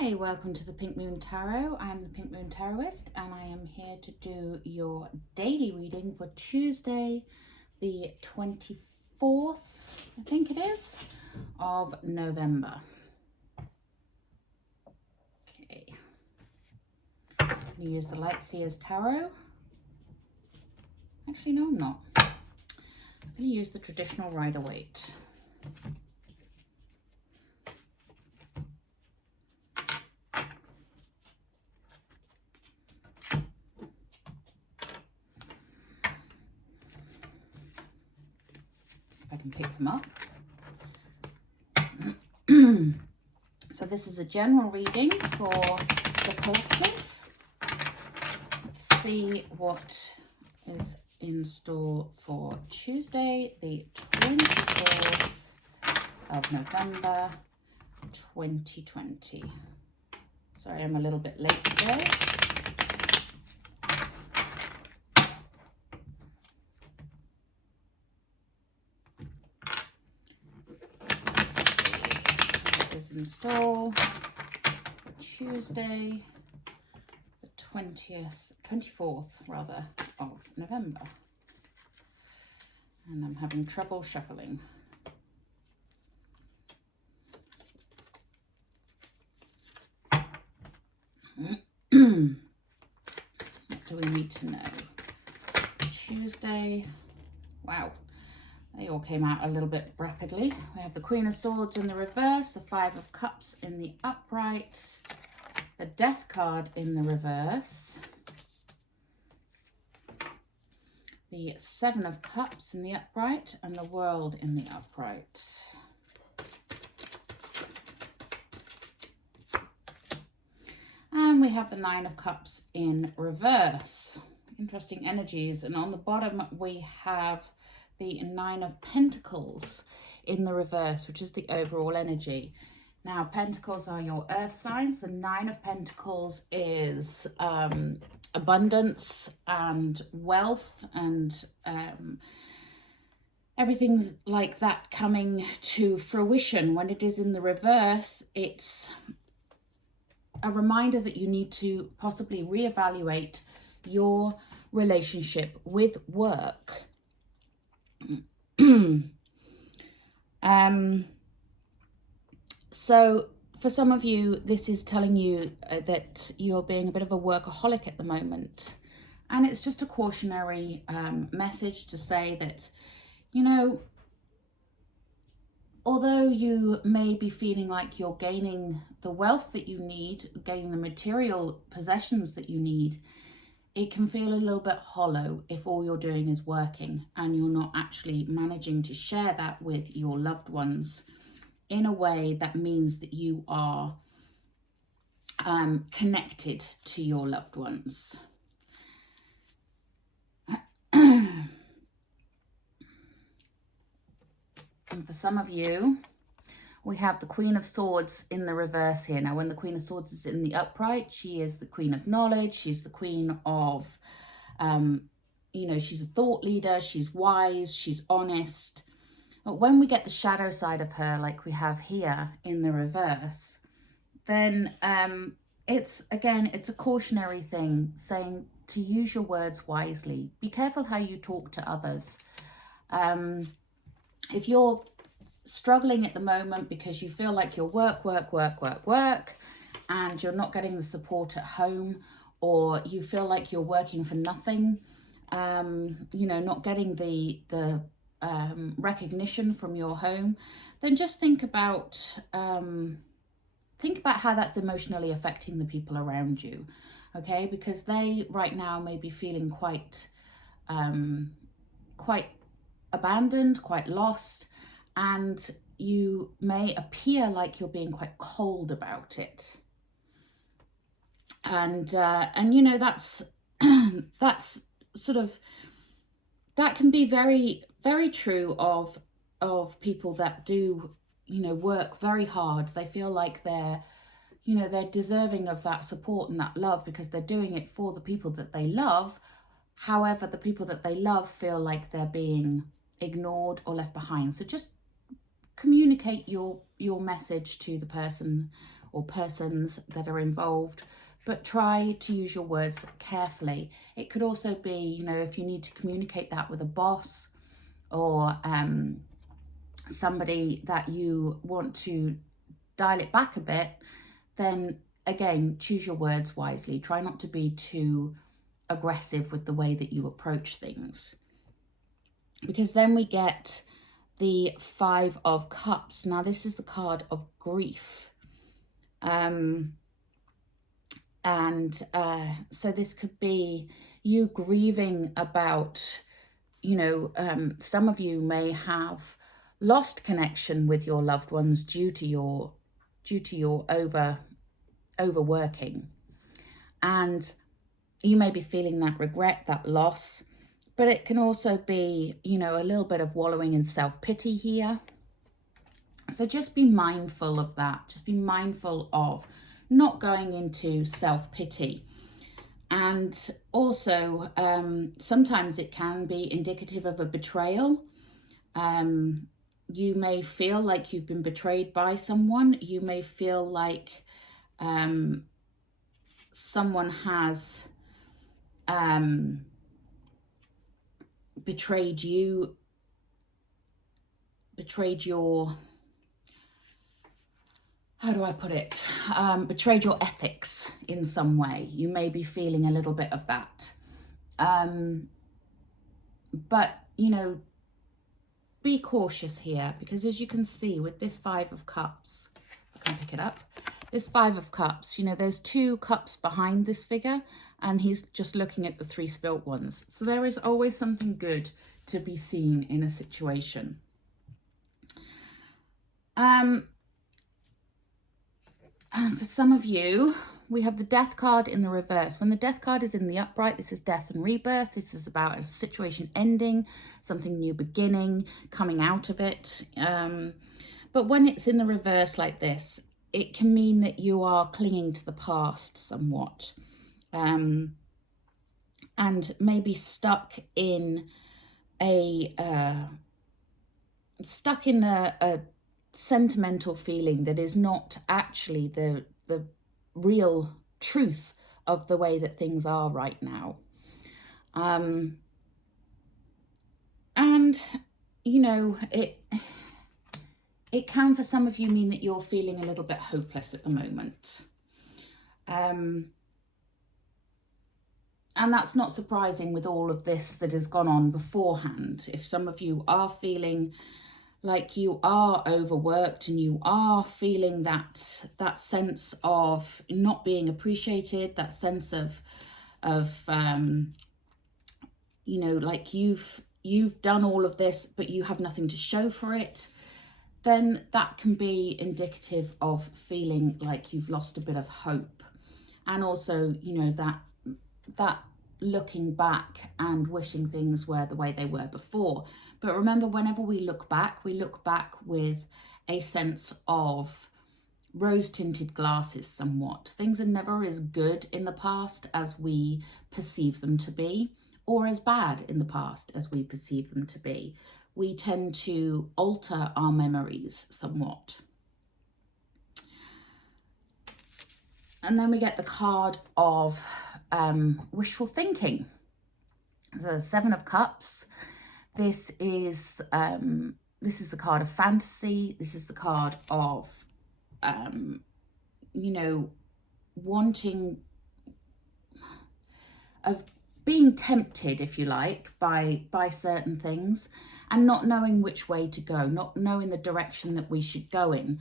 Hi, welcome to the Pink Moon Tarot. I'm the Pink Moon Tarotist and I am here to do your daily reading for Tuesday, the 24th, I think it is, of November. Okay. I'm going to use the Lightseers Tarot. Actually, no, I'm not. I'm going to use the traditional Rider-Waite. I can pick them up. So this is a general reading for the collective. Let's see what is in store for Tuesday, the 24th of November 2020. Sorry, I'm a little bit late today. In store for Tuesday, the 24th rather, of November. And I'm having trouble shuffling. What do we need to know? Tuesday, wow. They all came out a little bit rapidly. We have the Queen of Swords in the reverse, the Five of Cups in the upright, the Death card in the reverse, the Seven of Cups in the upright, and the World in the upright. And we have the Nine of Cups in reverse. Interesting energies. And on the bottom we have the Nine of Pentacles in the reverse, which is the overall energy. Now, Pentacles are your earth signs. The Nine of Pentacles is abundance and wealth and everything's like that coming to fruition. When it is in the reverse, it's a reminder that you need to possibly reevaluate your relationship with work. So for some of you, this is telling you that you're being a bit of a workaholic at the moment. And it's just a cautionary message to say that, you know, although you may be feeling like you're gaining the wealth that you need, gaining the material possessions that you need, it can feel a little bit hollow if all you're doing is working and you're not actually managing to share that with your loved ones in a way that means that you are connected to your loved ones. And for some of you, we have the Queen of Swords in the reverse here. Now, when the Queen of Swords is in the upright, she is the Queen of Knowledge. She's the Queen of, you know, she's a thought leader. She's wise. She's honest. But when we get the shadow side of her, like we have here in the reverse, then it's a cautionary thing saying to use your words wisely. Be careful how you talk to others. If you're struggling at the moment because you feel like you're work, and you're not getting the support at home, or you feel like you're working for nothing, you know, not getting the recognition from your home, then just think about how that's emotionally affecting the people around you, okay? Because they right now may be feeling quite abandoned, quite lost, and you may appear like you're being quite cold about it. And you know, that's sort of, that can be very, very true of people that do, you know, work very hard. They feel like they're, you know, they're deserving of that support and that love because they're doing it for the people that they love. However, the people that they love feel like they're being ignored or left behind. So just communicate your message to the person or persons that are involved, but try to use your words carefully. It could also be, you know, if you need to communicate that with a boss or somebody that you want to dial it back a bit, then again, choose your words wisely. Try not to be too aggressive with the way that you approach things. Because then we get the Five of Cups. Now, this is the card of grief. So this could be you grieving about, you know, some of you may have lost connection with your loved ones due to your overworking, and you may be feeling that regret, that loss. But it can also be, you know, a little bit of wallowing in self-pity here. So just be mindful of that. Just be mindful of not going into self-pity. And also, sometimes it can be indicative of a betrayal. You may feel like you've been betrayed by someone. You may feel like someone has betrayed you, betrayed your, how do I put it? Betrayed your ethics in some way. You may be feeling a little bit of that. But, you know, be cautious here, because as you can see with this Five of Cups, I can pick it up, this Five of Cups, you know, there's 2 cups behind this figure, and he's just looking at the 3 spilt ones. So there is always something good to be seen in a situation. And for some of you, we have the Death card in the reverse. When the Death card is in the upright, this is death and rebirth. This is about a situation ending, something new beginning, coming out of it. But when it's in the reverse like this, it can mean that you are clinging to the past somewhat. And maybe stuck in a sentimental feeling that is not actually the real truth of the way that things are right now. And you know, it can for some of you mean that you're feeling a little bit hopeless at the moment. And that's not surprising with all of this that has gone on beforehand. If some of you are feeling like you are overworked and you are feeling that sense of not being appreciated, that sense of you know, like you've done all of this but you have nothing to show for it, then that can be indicative of feeling like you've lost a bit of hope. And also, you know, that looking back and wishing things were the way they were before. But remember, whenever we look back with a sense of rose-tinted glasses somewhat. Things are never as good in the past as we perceive them to be, or as bad in the past as we perceive them to be. We tend to alter our memories somewhat. And then we get the card of wishful thinking. The Seven of Cups. This is the card of fantasy. This is the card of you know, being tempted, if you like, by certain things and not knowing which way to go, not knowing the direction that we should go in.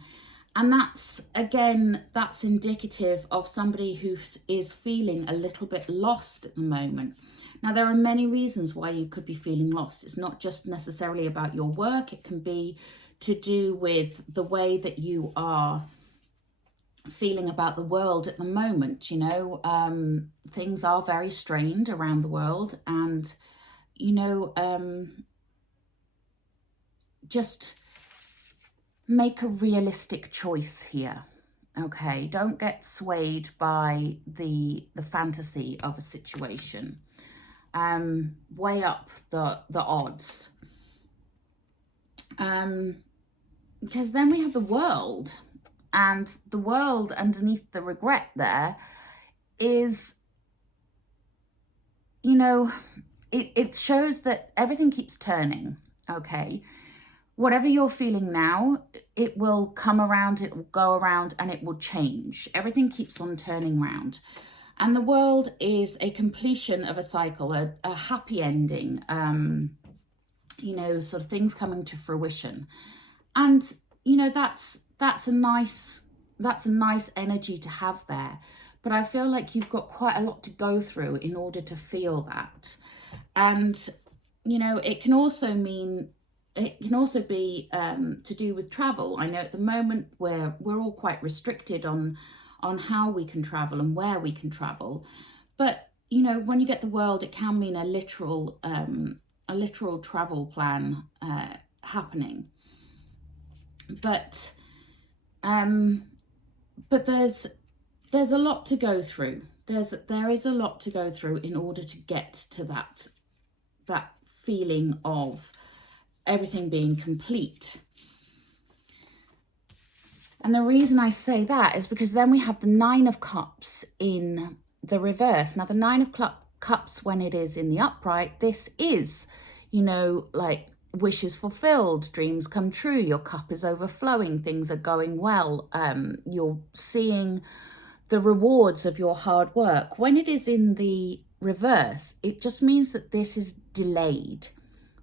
And that's, again, that's indicative of somebody who is feeling a little bit lost at the moment. Now, there are many reasons why you could be feeling lost. It's not just necessarily about your work. It can be to do with the way that you are feeling about the world at the moment. You know, things are very strained around the world, and, you know, just make a realistic choice here. Okay, don't get swayed by the fantasy of a situation. Weigh up the odds. Because then we have the World, And the world underneath the regret there is, you know, it shows that everything keeps turning, okay? Whatever you're feeling now, it will come around, it will go around, and it will change. Everything keeps on turning round. And the world is a completion of a cycle, a happy ending, you know, sort of things coming to fruition. And, you know, that's a nice energy to have there. But I feel like you've got quite a lot to go through in order to feel that. And, you know, it can also be to do with travel. I know at the moment we're all quite restricted on how we can travel and where we can travel. But, you know, when you get the world, it can mean a literal travel plan happening. But there's a lot to go through. There is a lot to go through in order to get to that feeling of everything being complete. And the reason I say that is because then we have the 9 of Cups in the reverse. Now, the 9 of Cups, when it is in the upright, this is, you know, like wishes fulfilled, dreams come true, your cup is overflowing, things are going well, you're seeing the rewards of your hard work. When it is in the reverse, it just means that this is delayed.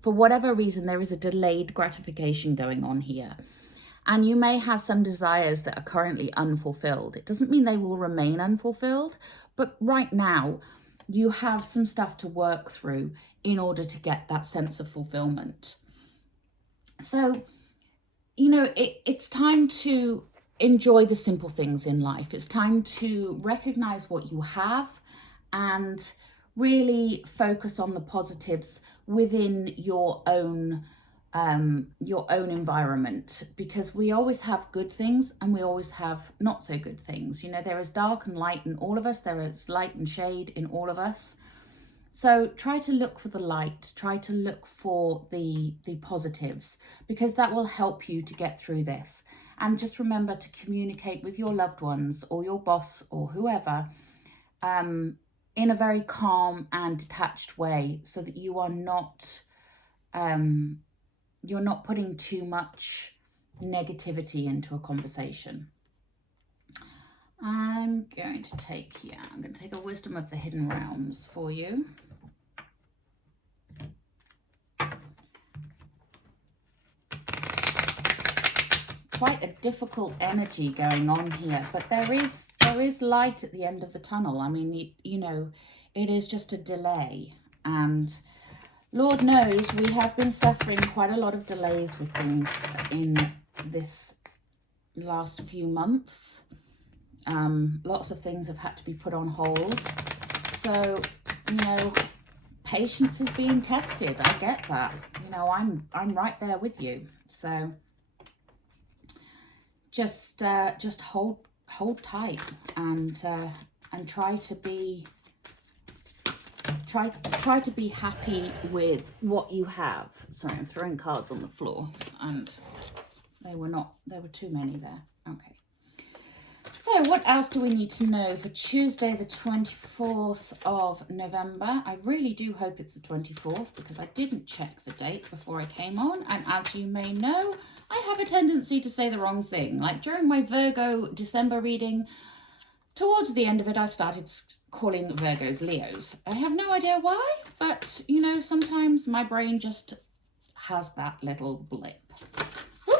For whatever reason, there is a delayed gratification going on here. And you may have some desires that are currently unfulfilled. It doesn't mean they will remain unfulfilled, but right now you have some stuff to work through in order to get that sense of fulfillment. So, you know, it's time to enjoy the simple things in life. It's time to recognize what you have and really focus on the positives within your own environment, because we always have good things and we always have not so good things. You know, there is dark and light in all of us. There is light and shade in all of us. So try to look for the light, try to look for the positives, because that will help you to get through this. And just remember to communicate with your loved ones or your boss or whoever in a very calm and detached way, so that you are not you're not putting too much negativity into a conversation. I'm going to take a Wisdom of the Hidden Realms for you. Quite a difficult energy going on here, but there is light at the end of the tunnel. I mean, you know, it is just a delay, and Lord knows we have been suffering quite a lot of delays with things in this last few months. Lots of things have had to be put on hold. So, you know, patience is being tested. I get that. You know, I'm right there with you. So just hold tight and try to be happy with what you have. Sorry, I'm throwing cards on the floor, and there were too many there. Okay. So what else do we need to know for Tuesday, the 24th of November? I really do hope it's the 24th, because I didn't check the date before I came on. And as you may know, I have a tendency to say the wrong thing. Like during my Virgo December reading, towards the end of it, I started calling Virgos Leos. I have no idea why, but, you know, sometimes my brain just has that little blip. Woo!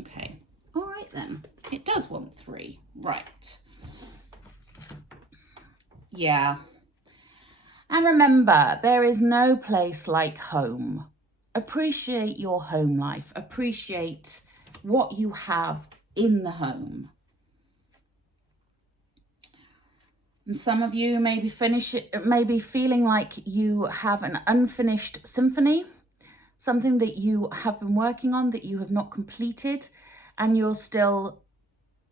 Okay. All right, then. It does want 3. Right. Yeah. And remember, there is no place like home. Appreciate your home life. Appreciate what you have in the home. And some of you may be feeling like you have an unfinished symphony, something that you have been working on that you have not completed, and you're still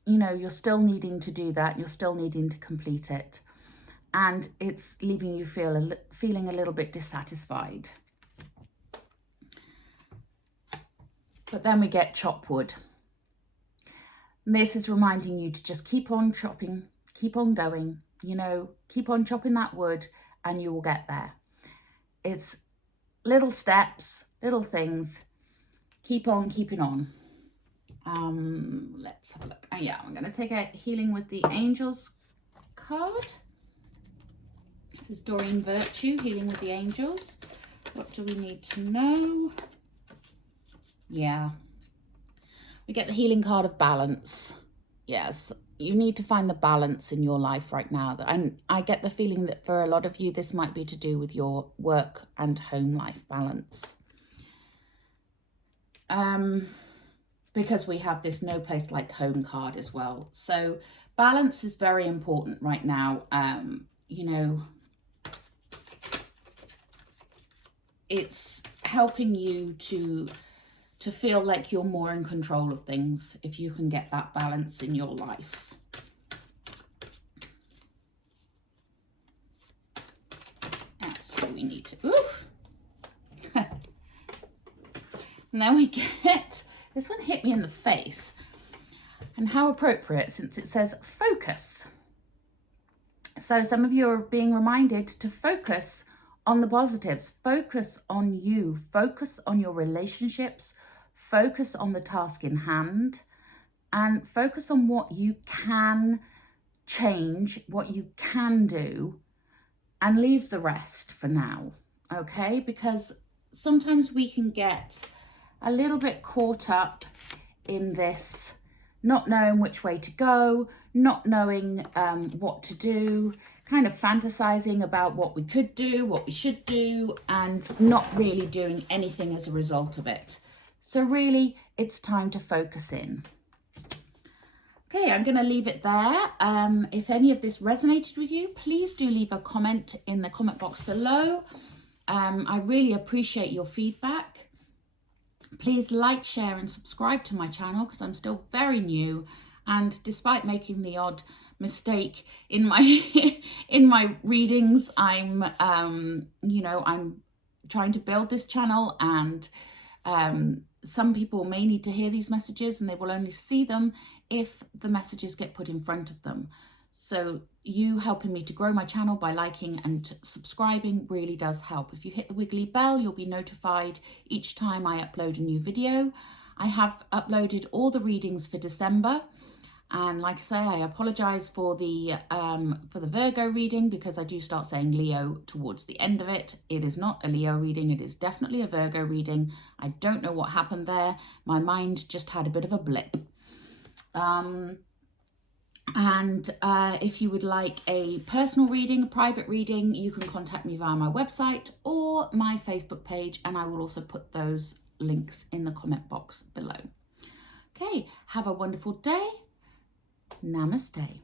needing to do that. You're still needing to complete it. And it's leaving you feeling a little bit dissatisfied. But then we get chop wood. This is reminding you to just keep on chopping, keep on going, you know, keep on chopping that wood and you will get there. It's little steps, little things. Keep on keeping on. Let's have a look. Oh, yeah, I'm going to take a Healing with the Angels card. This is Doreen Virtue, Healing with the Angels. What do we need to know? Yeah. We get the healing card of balance. Yes, you need to find the balance in your life right now. And I get the feeling that for a lot of you, this might be to do with your work and home life balance. Because we have this no place like home card as well. So balance is very important right now. You know, it's helping you to feel like you're more in control of things if you can get that balance in your life. That's what we need to, oof. And then we get, this one hit me in the face. And how appropriate, since it says focus. So some of you are being reminded to focus on the positives, focus on you, focus on your relationships, focus on the task in hand, and focus on what you can change, what you can do, and leave the rest for now, okay? Because sometimes we can get a little bit caught up in this, not knowing which way to go, not knowing what to do, kind of fantasizing about what we could do, what we should do, and not really doing anything as a result of it. So really, it's time to focus in. Okay, I'm going to leave it there. If any of this resonated with you, please do leave a comment in the comment box below. I really appreciate your feedback. Please like, share and subscribe to my channel because I'm still very new, and despite making the odd mistake in my in my readings, I'm you know, I'm trying to build this channel, and some people may need to hear these messages and they will only see them if the messages get put in front of them. So you helping me to grow my channel by liking and subscribing really does help. If you hit the wiggly bell, you'll be notified each time I upload a new video. I have uploaded all the readings for December. And like I say, I apologize for the Virgo reading because I do start saying Leo towards the end of it. It is not a Leo reading. It is definitely a Virgo reading. I don't know what happened there. My mind just had a bit of a blip. If you would like a personal reading, a private reading, you can contact me via my website or my Facebook page, and I will also put those links in the comment box below. Okay, have a wonderful day. Namaste.